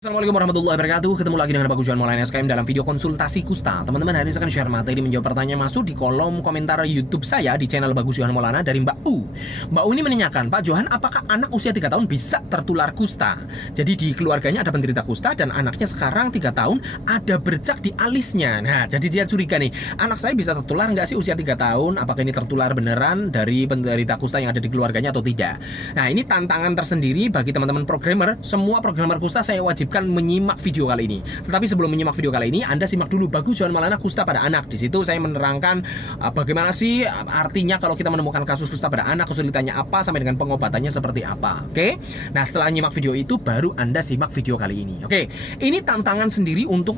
Assalamualaikum warahmatullahi wabarakatuh. Ketemu lagi dengan Bagus Johan Maulana SKM dalam video konsultasi kusta. Teman-teman, hari ini saya akan share materi menjawab pertanyaan masuk di kolom komentar YouTube saya di channel Bagus Johan Maulana dari Mbak U. Mbak U ini menanyakan, Pak Johan, apakah anak usia 3 tahun bisa tertular kusta? Jadi di keluarganya ada penderita kusta dan anaknya sekarang 3 tahun ada bercak di alisnya. Nah, jadi dia curiga nih, anak saya bisa tertular nggak sih usia 3 tahun? Apakah ini tertular beneran dari penderita kusta yang ada di keluarganya atau tidak? Nah, ini tantangan tersendiri bagi teman-teman programmer. Semua programmer kusta saya wajib menyimak video kali ini. Tetapi sebelum menyimak video kali ini, Anda simak dulu Bagus Johan Maulana kusta pada anak. Di situ saya menerangkan bagaimana sih artinya kalau kita menemukan kasus kusta pada anak, kesulitannya apa sampai dengan pengobatannya seperti apa. Oke? Nah, setelah nyimak video itu baru Anda simak video kali ini. Oke. Ini tantangan sendiri untuk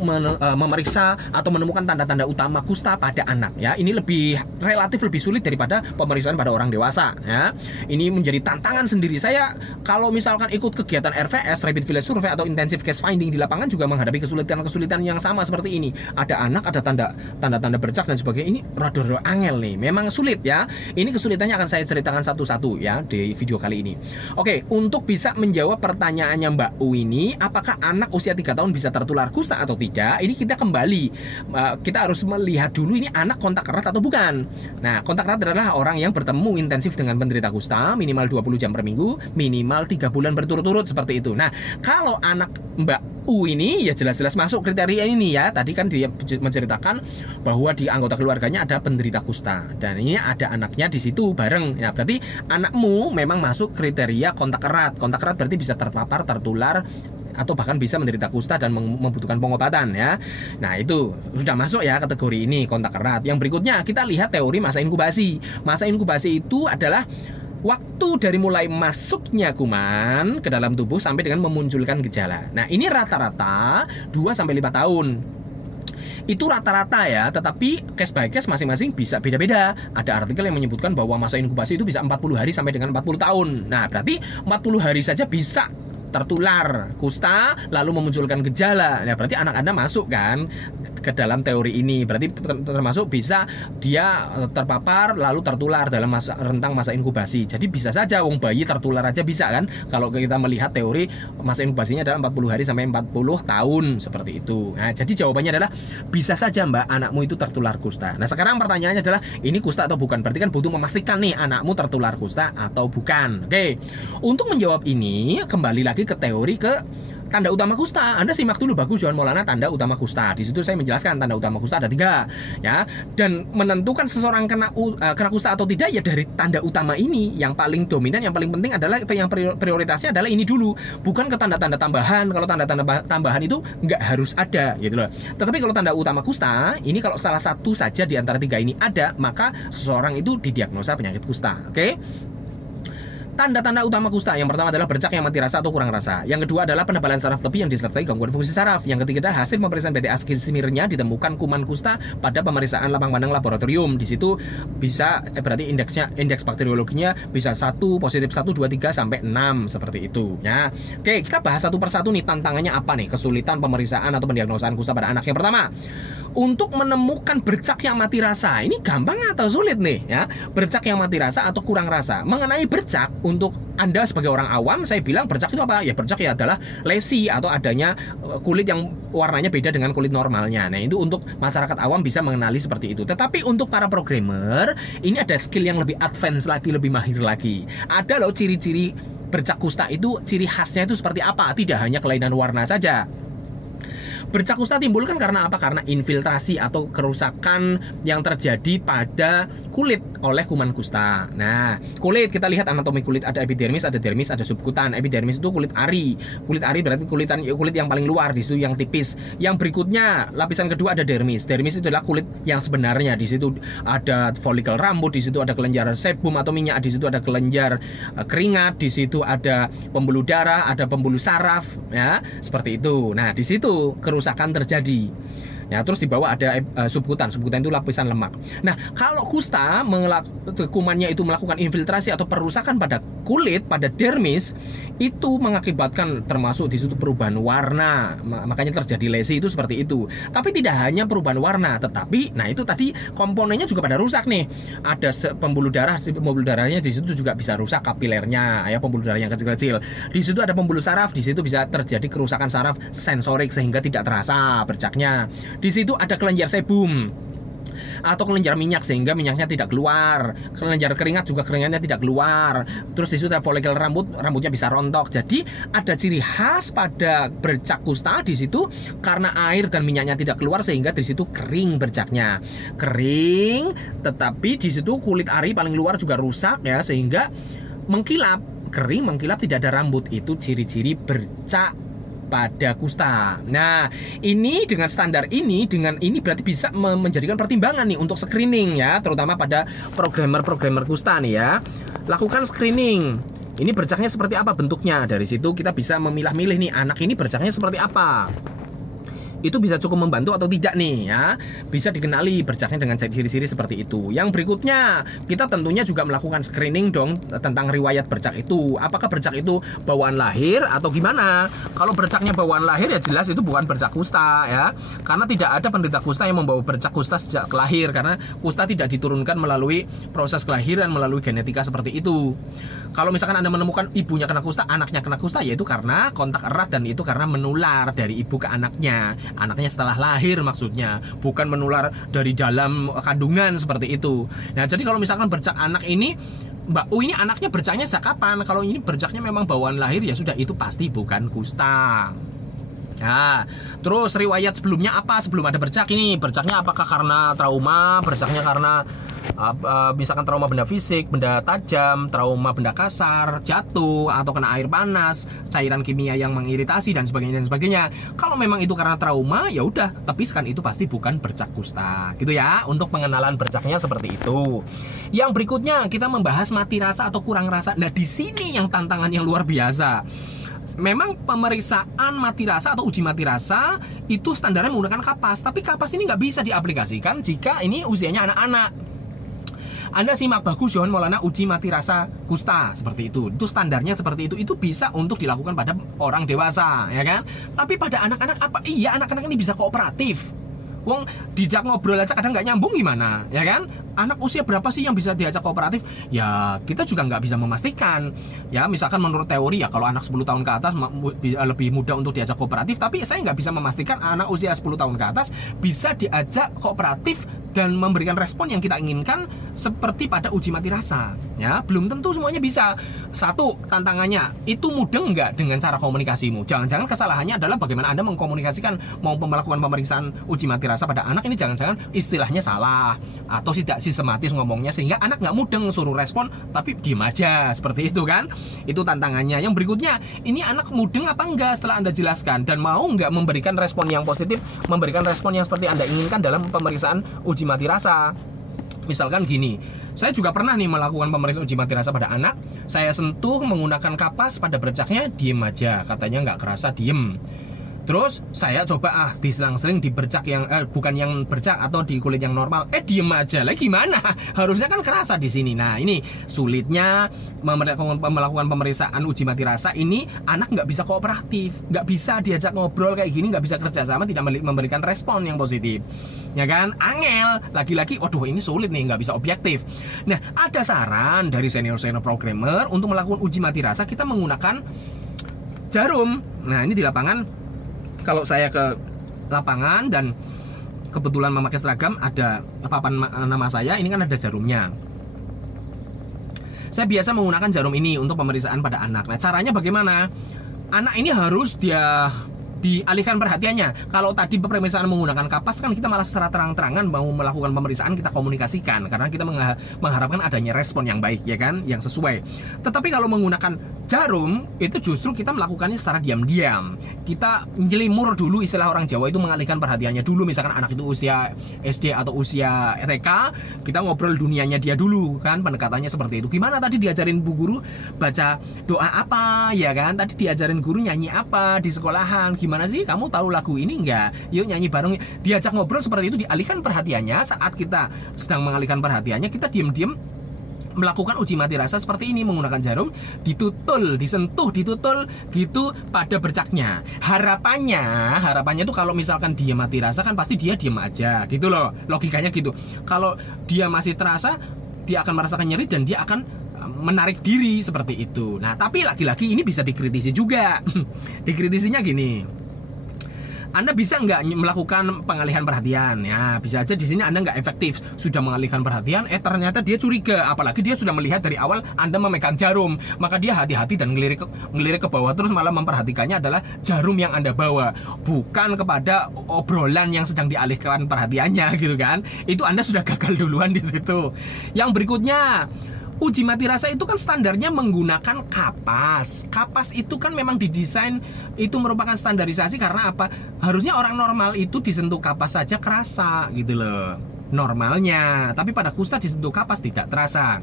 memeriksa atau menemukan tanda-tanda utama kusta pada anak ya. Ini relatif lebih sulit daripada pemeriksaan pada orang dewasa ya. Ini menjadi tantangan sendiri. Saya kalau misalkan ikut kegiatan RVS, Rapid Village Survey atau Intensive Case Finding di lapangan juga menghadapi kesulitan-kesulitan yang sama seperti ini. Ada anak, ada tanda-tanda bercak dan sebagainya. Ini rada-rada angel nih. Memang sulit ya. Ini kesulitannya akan saya ceritakan satu-satu ya di video kali ini. Oke, untuk bisa menjawab pertanyaannya Mbak U ini, apakah anak usia 3 tahun bisa tertular kusta atau tidak? Ini kita kembali. Kita harus melihat dulu ini anak kontak erat atau bukan. Nah, kontak erat adalah orang yang bertemu intensif dengan penderita kusta minimal 20 jam per minggu, minimal 3 bulan berturut-turut seperti itu. Nah, kalau anak Mbak U ini ya jelas-jelas masuk kriteria ini ya. Tadi kan dia menceritakan bahwa di anggota keluarganya ada penderita kusta dan ini ada anaknya di situ bareng. Ya, berarti anakmu memang masuk kriteria kontak erat. Kontak erat berarti bisa terpapar, tertular atau bahkan bisa menderita kusta dan membutuhkan pengobatan ya. Nah, itu sudah masuk ya kategori ini kontak erat. Yang berikutnya kita lihat teori masa inkubasi. Masa inkubasi itu adalah waktu dari mulai masuknya kuman ke dalam tubuh sampai dengan memunculkan gejala. Nah, ini rata-rata 2-5 tahun. Itu rata-rata ya, tetapi case by case masing-masing bisa beda-beda. Ada artikel yang menyebutkan bahwa masa inkubasi itu bisa 40 hari sampai dengan 40 tahun. Nah, berarti 40 hari saja bisa tertular kusta lalu memunculkan gejala. Ya, berarti anak Anda masuk kan ke dalam teori ini. Berarti termasuk bisa dia terpapar lalu tertular dalam rentang masa inkubasi. Jadi bisa saja wong bayi tertular aja bisa kan kalau kita melihat teori masa inkubasinya adalah 40 hari sampai 40 tahun seperti itu. Nah, jadi jawabannya adalah bisa saja Mbak anakmu itu tertular kusta. Nah, sekarang pertanyaannya adalah ini kusta atau bukan? Berarti kan butuh memastikan nih anakmu tertular kusta atau bukan. Oke. Untuk menjawab ini kembali lagi ke teori ke tanda utama kusta. Anda simak dulu Bagus Johan Maulana tanda utama kusta. Di situ saya menjelaskan tanda utama kusta ada 3 ya. Dan menentukan seseorang kena kusta atau tidak ya dari tanda utama ini. Yang paling dominan, yang paling penting adalah yang prioritasnya adalah ini dulu. Bukan ke tanda-tanda tambahan. Kalau tanda-tanda tambahan itu nggak harus ada gitu loh. Tetapi kalau tanda utama kusta, ini kalau salah satu saja di antara 3 ini ada, maka seseorang itu didiagnosa penyakit kusta. Oke? Tanda-tanda utama kusta yang pertama adalah bercak yang mati rasa atau kurang rasa. Yang kedua adalah penebalan saraf tepi yang disertai gangguan fungsi saraf. Yang ketiga adalah hasil pemeriksaan PTA smearnya ditemukan kuman kusta pada pemeriksaan lapang pandang laboratorium. Di situ bisa berarti indeks bakteriologinya bisa 1 positif 1 2 3 sampai 6 seperti itu ya. Oke, kita bahas satu persatu nih tantangannya apa nih kesulitan pemeriksaan atau pendiagnosaan kusta pada anak. Yang pertama, untuk menemukan bercak yang mati rasa. Ini gampang atau sulit nih ya? Bercak yang mati rasa atau kurang rasa. Mengenai bercak, untuk Anda sebagai orang awam, saya bilang bercak itu apa? Ya bercak ya adalah lesi atau adanya kulit yang warnanya beda dengan kulit normalnya. Nah, itu untuk masyarakat awam bisa mengenali seperti itu. Tetapi untuk para programmer, ini ada skill yang lebih advance lagi, lebih mahir lagi. Ada loh ciri-ciri bercak kusta itu, ciri khasnya itu seperti apa? Tidak hanya kelainan warna saja. Bercak kusta timbul kan karena apa? Karena infiltrasi atau kerusakan yang terjadi pada kulit oleh kuman kusta. Nah, kulit kita lihat anatomi kulit, ada epidermis, ada dermis, ada subkutan. Epidermis itu kulit ari. Kulit ari berarti kulit yang paling luar, di situ yang tipis. Yang berikutnya lapisan kedua ada dermis. Dermis itu adalah kulit yang sebenarnya. Di situ ada folikel rambut, di situ ada kelenjar sebum atau minyak, di situ ada kelenjar keringat, di situ ada pembuluh darah, ada pembuluh saraf ya, seperti itu. Nah, di situ kerusakan terjadi. Ya, terus di bawah ada subkutan. Subkutan itu lapisan lemak. Nah, kalau kusta kumannya itu melakukan infiltrasi atau perusakan pada kulit, pada dermis, itu mengakibatkan termasuk di situ perubahan warna. Makanya terjadi lesi itu seperti itu. Tapi tidak hanya perubahan warna, tetapi nah itu tadi komponennya juga pada rusak nih. Ada pembuluh darahnya di situ juga bisa rusak kapilernya, ya, pembuluh darah yang kecil-kecil. Di situ ada pembuluh saraf, di situ bisa terjadi kerusakan saraf sensorik sehingga tidak terasa bercaknya. Di situ ada kelenjar sebum atau kelenjar minyak sehingga minyaknya tidak keluar. Kelenjar keringat juga keringatnya tidak keluar. Terus di situ ada folikel rambutnya bisa rontok. Jadi ada ciri khas pada bercak kusta di situ karena air dan minyaknya tidak keluar sehingga di situ kering bercaknya. Kering, tetapi di situ kulit ari paling luar juga rusak ya sehingga mengkilap. Kering, mengkilap, tidak ada rambut. Itu ciri-ciri bercak pada kusta. Nah, ini dengan standar ini, dengan ini berarti bisa menjadikan pertimbangan nih untuk screening ya, terutama pada programmer kusta nih ya. Lakukan screening. Ini bercaknya seperti apa bentuknya? Dari situ kita bisa memilah-milih nih anak ini bercaknya seperti apa. Itu bisa cukup membantu atau tidak nih ya. Bisa dikenali bercaknya dengan ciri-ciri seperti itu. Yang berikutnya, kita tentunya juga melakukan screening dong tentang riwayat bercak itu. Apakah bercak itu bawaan lahir atau gimana? Kalau bercaknya bawaan lahir ya jelas itu bukan bercak kusta ya. Karena tidak ada penderita kusta yang membawa bercak kusta sejak lahir, karena kusta tidak diturunkan melalui proses kelahiran, melalui genetika seperti itu. Kalau misalkan Anda menemukan ibunya kena kusta, anaknya kena kusta, yaitu karena kontak erat dan itu karena menular dari ibu ke anaknya. Anaknya setelah lahir maksudnya, bukan menular dari dalam kandungan seperti itu. Nah, jadi kalau misalkan bercak anak ini, Mbak U ini anaknya bercaknya sejak kapan? Kalau ini bercaknya memang bawaan lahir ya sudah, itu pasti bukan kusta. Nah, terus riwayat sebelumnya apa sebelum ada bercak ini? Bercaknya apakah karena trauma? Bercaknya karena misalkan trauma benda fisik, benda tajam, trauma benda kasar, jatuh, atau kena air panas, cairan kimia yang mengiritasi dan sebagainya. Kalau memang itu karena trauma, ya udah, tepiskan, itu pasti bukan bercak kusta. Gitu ya, untuk pengenalan bercaknya seperti itu. Yang berikutnya kita membahas mati rasa atau kurang rasa. Nah, di sini yang tantangan yang luar biasa. Memang pemeriksaan mati rasa atau uji mati rasa itu standarnya menggunakan kapas, tapi kapas ini nggak bisa diaplikasikan jika ini usianya anak-anak. Anda simak Bagus Johan Maulana uji mati rasa kusta seperti itu. Itu standarnya seperti itu. Itu bisa untuk dilakukan pada orang dewasa, ya kan? Tapi pada anak-anak apa? Iya, anak-anak ini bisa kooperatif. Wong dijak ngobrol aja kadang nggak nyambung gimana, ya kan? Anak usia berapa sih yang bisa diajak kooperatif? Ya kita juga nggak bisa memastikan. Ya misalkan menurut teori ya kalau anak 10 tahun ke atas lebih mudah untuk diajak kooperatif. Tapi saya nggak bisa memastikan anak usia 10 tahun ke atas bisa diajak kooperatif dan memberikan respon yang kita inginkan seperti pada uji mati rasa. Ya belum tentu semuanya bisa. Satu, tantangannya itu mudeng nggak dengan cara komunikasimu? Jangan-jangan kesalahannya adalah bagaimana Anda mengkomunikasikan mau melakukan pemeriksaan uji mati rasa pada anak ini, jangan-jangan istilahnya salah atau tidak sistematis ngomongnya sehingga anak nggak mudeng, suruh respon tapi diem aja seperti itu kan. Itu tantangannya. Yang berikutnya, ini anak mudeng apa enggak setelah Anda jelaskan dan mau nggak memberikan respon yang positif, memberikan respon yang seperti Anda inginkan dalam pemeriksaan uji mati rasa. Misalkan gini, saya juga pernah nih melakukan pemeriksaan uji mati rasa pada anak. Saya sentuh menggunakan kapas pada bercaknya, diem aja, katanya nggak kerasa, diem. Terus saya coba diselang-seling di bercak yang bukan yang bercak atau di kulit yang normal, diem aja. Lah gimana? Harusnya kan kerasa di sini. Nah ini sulitnya melakukan pemeriksaan uji mati rasa. Ini anak nggak bisa kooperatif, nggak bisa diajak ngobrol kayak gini, nggak bisa kerjasama, tidak memberikan respon yang positif. Ya kan? Angel, lagi-lagi, waduh ini sulit nih, nggak bisa objektif. Nah ada saran dari senior-senior programmer untuk melakukan uji mati rasa, kita menggunakan jarum. Nah ini di lapangan. Kalau saya ke lapangan dan kebetulan memakai seragam, ada papan nama saya, ini kan ada jarumnya. Saya biasa menggunakan jarum ini untuk pemeriksaan pada anak. Nah caranya bagaimana? Anak ini harus dialihkan perhatiannya. Kalau tadi pemeriksaan menggunakan kapas kan kita malah secara terang-terangan mau melakukan pemeriksaan, kita komunikasikan karena kita mengharapkan adanya respon yang baik, ya kan, yang sesuai. Tetapi kalau menggunakan jarum itu justru kita melakukannya secara diam-diam. Kita menjelimur dulu, istilah orang Jawa itu mengalihkan perhatiannya dulu. Misalkan anak itu usia SD atau usia TK, kita ngobrol dunianya dia dulu kan, pendekatannya seperti itu. Gimana tadi diajarin Bu Guru baca doa apa, ya kan? Tadi diajarin guru nyanyi apa di sekolahan, gimana gimana sih? Kamu tahu lagu ini enggak? Yuk nyanyi bareng. Diajak ngobrol seperti itu, dialihkan perhatiannya. Saat kita sedang mengalihkan perhatiannya, kita diam-diam melakukan uji mati rasa seperti ini menggunakan jarum, ditutul, disentuh, ditutul gitu pada bercaknya. Harapannya tuh kalau misalkan dia mati rasa kan pasti dia diam aja gitu loh. Logikanya gitu. Kalau dia masih terasa, dia akan merasakan nyeri dan dia akan menarik diri seperti itu. Nah, tapi lagi-lagi ini bisa dikritisi juga. Dikritisinya gini. Anda bisa nggak melakukan pengalihan perhatian? Ya, bisa aja di sini Anda nggak efektif. Sudah mengalihkan perhatian, ternyata dia curiga. Apalagi dia sudah melihat dari awal Anda memegang jarum. Maka dia hati-hati dan ngelirik ke bawah terus, malah memperhatikannya adalah jarum yang Anda bawa, bukan kepada obrolan yang sedang dialihkan perhatiannya gitu kan. Itu Anda sudah gagal duluan di situ. Yang berikutnya, uji mati rasa itu kan standarnya menggunakan kapas. Kapas itu kan memang didesain, itu merupakan standarisasi karena apa? Harusnya orang normal itu disentuh kapas saja kerasa gitu loh, normalnya. Tapi pada kusta disentuh kapas tidak terasa.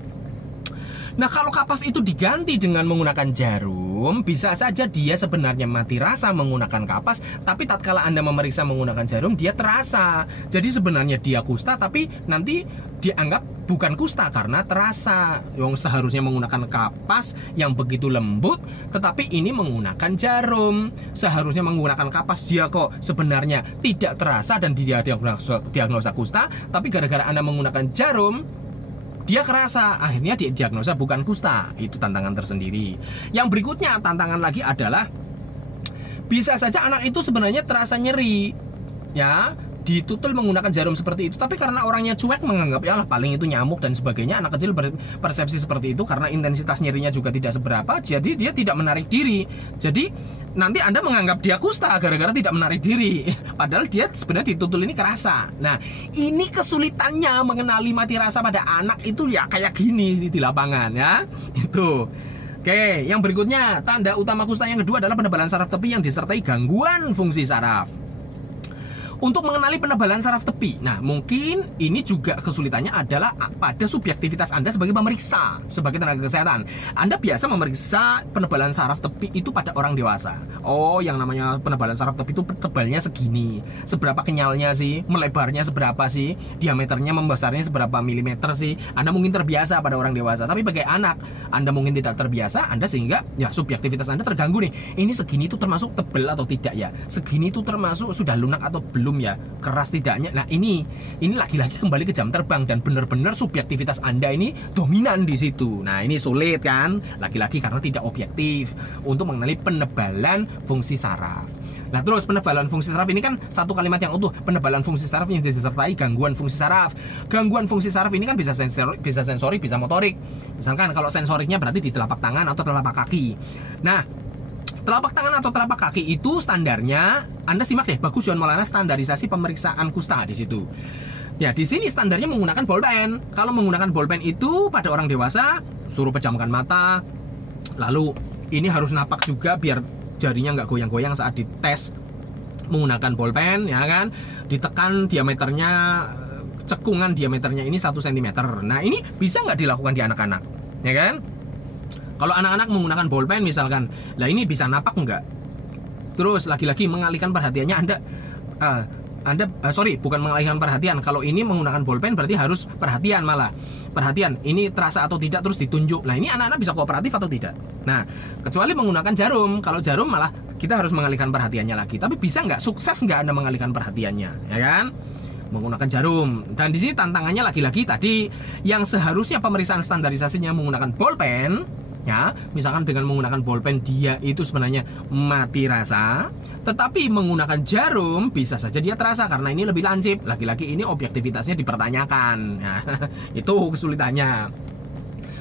Nah, kalau kapas itu diganti dengan menggunakan jarum, bisa saja dia sebenarnya mati rasa menggunakan kapas, tapi tatkala Anda memeriksa menggunakan jarum, dia terasa. Jadi sebenarnya dia kusta, tapi nanti dianggap bukan kusta karena terasa. Yang seharusnya menggunakan kapas yang begitu lembut, tetapi ini menggunakan jarum. Seharusnya menggunakan kapas, dia kok sebenarnya tidak terasa dan dia diagnosa kusta, tapi gara-gara Anda menggunakan jarum, dia kerasa, akhirnya diagnosa bukan kusta. Itu tantangan tersendiri. Yang berikutnya, tantangan lagi adalah bisa saja anak itu sebenarnya terasa nyeri, ya, ditutul menggunakan jarum seperti itu, tapi karena orangnya cuek menganggap ya lah paling itu nyamuk dan sebagainya. Anak kecil berpersepsi seperti itu karena intensitas nyerinya juga tidak seberapa, jadi dia tidak menarik diri. Jadi nanti Anda menganggap dia kusta gara-gara tidak menarik diri, padahal dia sebenarnya ditutul ini kerasa. Nah, ini kesulitannya mengenali mati rasa pada anak itu ya kayak gini di lapangan ya. Itu. Oke, yang berikutnya, tanda utama kusta yang kedua adalah penebalan saraf tepi yang disertai gangguan fungsi saraf. Untuk mengenali penebalan saraf tepi, nah mungkin ini juga kesulitannya adalah pada subjektivitas Anda sebagai pemeriksa, sebagai tenaga kesehatan. Anda biasa memeriksa penebalan saraf tepi itu pada orang dewasa. Oh, yang namanya penebalan saraf tepi itu tebalnya segini. Seberapa kenyalnya sih? Melebarnya seberapa sih? Diameternya membesarnya seberapa milimeter sih? Anda mungkin terbiasa pada orang dewasa, tapi bagi anak, Anda mungkin tidak terbiasa, Anda sehingga ya subjektivitas Anda terganggu nih. Ini segini itu termasuk tebal atau tidak ya? Segini itu termasuk sudah lunak atau belum ya, keras tidaknya. Nah, ini lagi-lagi kembali ke jam terbang dan benar-benar subjektivitas Anda ini dominan di situ. Nah, ini sulit kan? Lagi-lagi karena tidak objektif untuk mengenali penebalan fungsi saraf. Nah, terus penebalan fungsi saraf ini kan satu kalimat yang utuh. Penebalan fungsi saraf yang disertai gangguan fungsi saraf. Gangguan fungsi saraf ini kan bisa sensorik, bisa motorik. Misalkan kalau sensoriknya berarti di telapak tangan atau telapak kaki. Nah, telapak tangan atau telapak kaki itu standarnya, Anda simak deh, Bagus Johan Maulana standarisasi pemeriksaan kusta di situ. Ya, di sini standarnya menggunakan bolpen. Kalau menggunakan bolpen itu pada orang dewasa, suruh pejamkan mata. Lalu ini harus napak juga biar jarinya nggak goyang-goyang saat dites menggunakan bolpen, ya kan? Ditekan diameternya, cekungan diameternya ini 1 cm. Nah, ini bisa nggak dilakukan di anak-anak, ya kan? Kalau anak-anak menggunakan bolpen misalkan, lah ini bisa napak nggak? Terus lagi-lagi mengalihkan perhatiannya bukan mengalihkan perhatian. Kalau ini menggunakan bolpen berarti harus perhatian malah. Perhatian, ini terasa atau tidak terus ditunjuk. Nah, ini anak-anak bisa kooperatif atau tidak? Nah, kecuali menggunakan jarum. Kalau jarum malah kita harus mengalihkan perhatiannya lagi. Tapi bisa nggak? Sukses nggak Anda mengalihkan perhatiannya? Ya kan? Menggunakan jarum. Dan di sini tantangannya lagi-lagi tadi, yang seharusnya pemeriksaan standarisasinya menggunakan bolpen, ya, misalkan dengan menggunakan bolpen dia itu sebenarnya mati rasa, tetapi menggunakan jarum bisa saja dia terasa karena ini lebih lancip. Lagi-lagi ini objektivitasnya dipertanyakan. Nah, itu kesulitannya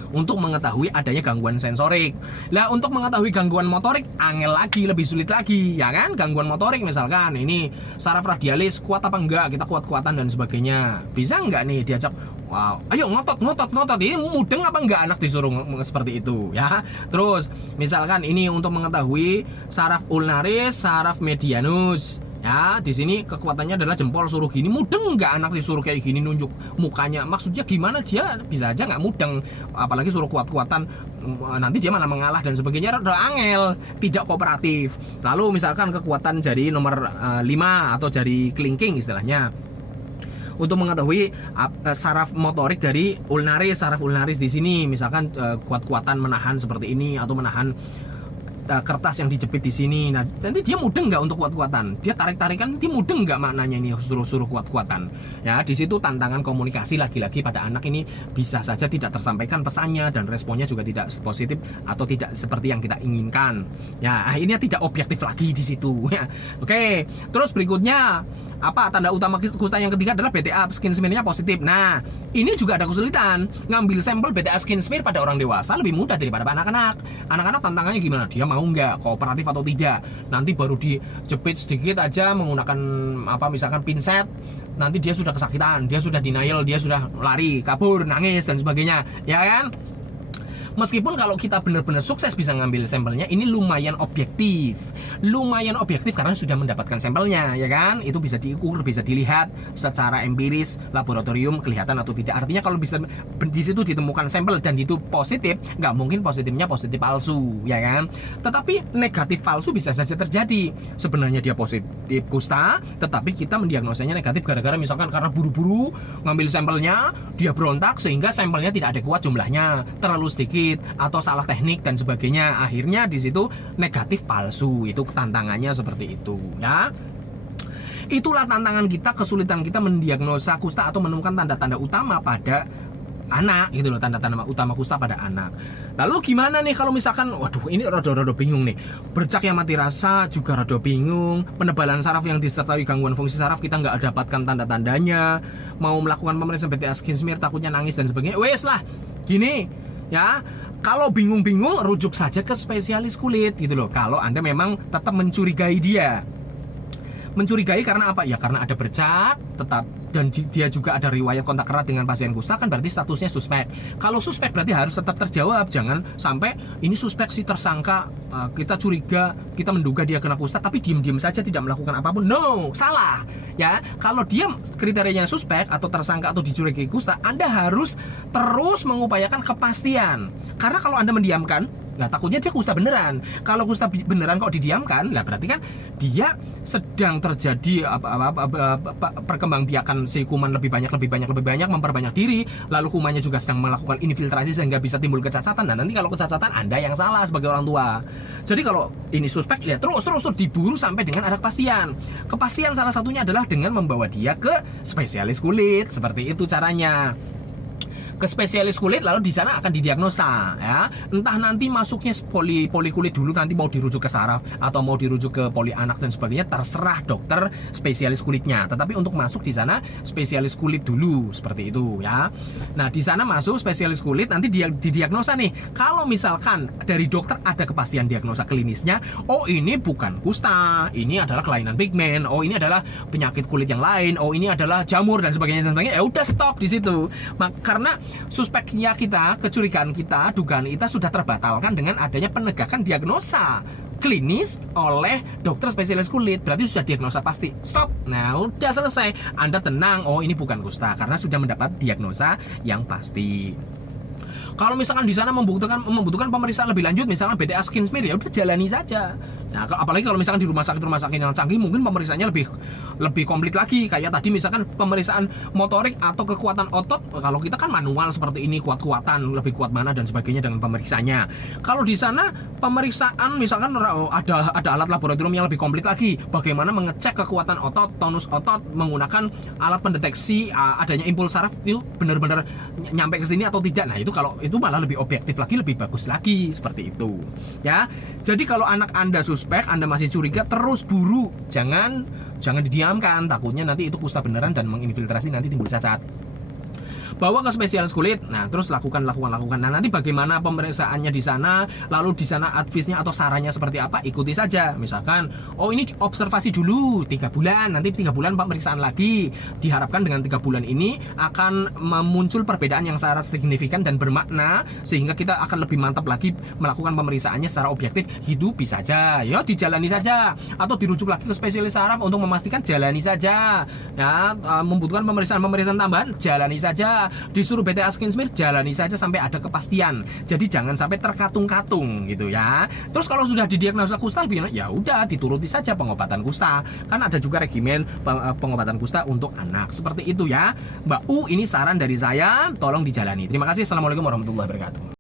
untuk mengetahui adanya gangguan sensorik. Lah, untuk mengetahui gangguan motorik angel lagi, lebih sulit lagi, ya kan? Gangguan motorik misalkan ini saraf radialis kuat apa enggak, kita kuat-kuatan dan sebagainya. Bisa enggak nih diajak, wow, ayo ngotot. Ini mudeng apa enggak anak disuruh seperti itu, ya. Terus misalkan ini untuk mengetahui saraf ulnaris, saraf medianus, Ya, di sini kekuatannya adalah jempol suruh gini, mudeng nggak anak disuruh kayak gini nunjuk mukanya? Maksudnya gimana? Dia bisa aja nggak mudeng, apalagi suruh kuat-kuatan, nanti dia malah mengalah dan sebagainya, rada angel, tidak kooperatif. Lalu misalkan kekuatan jari nomor 5 atau jari kelingking istilahnya, untuk mengetahui saraf motorik dari ulnaris, saraf ulnaris di sini, misalkan kuat-kuatan menahan seperti ini atau menahan kertas yang dijepit di sini. Nah, nanti dia mudeng nggak untuk kuat-kuatan? Dia tarik-tarikan, dia mudeng nggak maknanya ini suruh-suruh kuat-kuatan? Ya, di situ tantangan komunikasi lagi-lagi pada anak ini bisa saja tidak tersampaikan pesannya dan responnya juga tidak positif atau tidak seperti yang kita inginkan. Ya, akhirnya tidak objektif lagi di situ. Ya, oke. Terus berikutnya apa tanda utama kusta yang ketiga adalah BTA skin smear-nya positif. Nah, ini juga ada kesulitan. Ngambil sampel BTA skin smear pada orang dewasa lebih mudah daripada anak-anak. Anak-anak tantangannya gimana? Dia mau nggak kooperatif atau tidak? Nanti baru dijepit sedikit aja menggunakan misalkan pinset, nanti dia sudah kesakitan, dia sudah denial, dia sudah lari, kabur, nangis dan sebagainya, ya kan? Meskipun kalau kita benar-benar sukses bisa ngambil sampelnya, ini lumayan objektif karena sudah mendapatkan sampelnya, ya kan? Itu bisa diukur, bisa dilihat secara empiris, laboratorium kelihatan atau tidak. Artinya kalau bisa di situ ditemukan sampel dan itu positif, nggak mungkin positifnya positif palsu, ya kan? Tetapi negatif palsu bisa saja terjadi. Sebenarnya dia positif kusta, tetapi kita mendiagnosanya negatif gara-gara misalkan karena buru-buru ngambil sampelnya, dia berontak sehingga sampelnya tidak adekuat jumlahnya, terlalu sedikit atau salah teknik dan sebagainya. Akhirnya di situ negatif palsu. Itu tantangannya seperti itu, ya. Itulah tantangan kita, kesulitan kita mendiagnosa kusta atau menemukan tanda-tanda utama pada anak gitu loh, tanda-tanda utama kusta pada anak. Lalu gimana nih kalau misalkan waduh ini rada-rada bingung nih, bercak yang mati rasa juga rada bingung, penebalan saraf yang disertai gangguan fungsi saraf kita nggak dapatkan tanda-tandanya, mau melakukan pemeriksaan BTA skin smear takutnya nangis dan sebagainya. Wes lah gini ya, kalau bingung-bingung rujuk saja ke spesialis kulit gitu loh. Kalau Anda memang tetap mencurigai dia. Mencurigai karena apa? Ya karena ada bercak tetap, dan dia juga ada riwayat kontak erat dengan pasien kusta, kan berarti statusnya suspek. Kalau suspek berarti harus tetap terjawab. Jangan sampai ini suspek sih, tersangka, kita curiga, kita menduga dia kena kusta tapi diem-diem saja tidak melakukan apapun. No, salah. Ya, kalau dia kriterianya suspek atau tersangka atau dicurigai kusta, Anda harus terus mengupayakan kepastian. Karena kalau Anda mendiamkan, nah takutnya dia kusta beneran. Kalau kusta beneran kok didiamkan, lah berarti kan dia sedang terjadi perkembangbiakan si kuman lebih banyak, memperbanyak diri, lalu kumannya juga sedang melakukan infiltrasi sehingga bisa timbul kecacatan. Nah, nanti kalau kecacatan Anda yang salah sebagai orang tua. Jadi kalau ini suspek, ya terus diburu sampai dengan ada kepastian. Kepastian salah satunya adalah dengan membawa dia ke spesialis kulit. Seperti itu caranya. Ke spesialis kulit, lalu di sana akan didiagnosa, ya. Entah nanti masuknya poli kulit dulu, nanti mau dirujuk ke saraf atau mau dirujuk ke poli anak dan sebagainya, terserah dokter spesialis kulitnya. Tetapi untuk masuk di sana spesialis kulit dulu, seperti itu, ya. Nah, di sana masuk spesialis kulit, nanti dia didiagnosa nih. Kalau misalkan dari dokter ada kepastian diagnosa klinisnya, oh ini bukan kusta, ini adalah kelainan pigmen, oh ini adalah penyakit kulit yang lain, oh ini adalah jamur dan sebagainya, ya udah stop di situ. Karena suspeknya kita, kecurigaan kita, dugaan kita sudah terbatalkan dengan adanya penegakan diagnosa klinis oleh dokter spesialis kulit. Berarti sudah diagnosa pasti. Stop. Nah, udah selesai. Anda tenang. Oh, ini bukan kusta karena sudah mendapat diagnosa yang pasti. Kalau misalkan di sana membutuhkan pemeriksaan lebih lanjut, misalkan BTA skin smear, ya udah jalani saja. Nah, apalagi kalau misalkan di rumah sakit yang canggih, mungkin pemeriksaannya lebih komplit lagi. Kayak tadi misalkan pemeriksaan motorik atau kekuatan otot. Kalau kita kan manual seperti ini, kuat-kuatan, lebih kuat mana dan sebagainya dengan pemeriksaannya. Kalau di sana pemeriksaan misalkan ada alat laboratorium yang lebih komplit lagi. Bagaimana mengecek kekuatan otot, tonus otot menggunakan alat pendeteksi adanya impuls saraf itu benar-benar nyampe ke sini atau tidak. Nah, itu malah lebih objektif lagi, lebih bagus lagi, seperti itu, ya. Jadi kalau anak Anda suspek, Anda masih curiga, terus buru, jangan didiamkan, takutnya nanti itu kusta beneran dan menginfiltrasi, nanti timbul cacat. bawa ke spesialis kulit. Nah, terus lakukan. Nah, nanti bagaimana pemeriksaannya di sana, lalu di sana advice-nya atau sarannya seperti apa, ikuti saja. Misalkan, oh ini observasi dulu 3 bulan, nanti 3 bulan pemeriksaan lagi. Diharapkan dengan 3 bulan ini akan muncul perbedaan yang sangat signifikan dan bermakna, sehingga kita akan lebih mantap lagi melakukan pemeriksaannya secara objektif. Hidupi saja, ya dijalani saja, atau dirujuk lagi ke spesialis saraf untuk memastikan, jalani saja. Ya, membutuhkan pemeriksaan tambahan, jalani saja. Disuruh BTA skin smear, jalani saja sampai ada kepastian. Jadi jangan sampai terkatung-katung gitu ya. Terus kalau sudah didiagnosa kusta, ya udah dituruti saja pengobatan kusta. Kan ada juga regimen pengobatan kusta untuk anak. Seperti itu ya Mbak U, ini saran dari saya, tolong dijalani. Terima kasih. Assalamualaikum warahmatullahi wabarakatuh.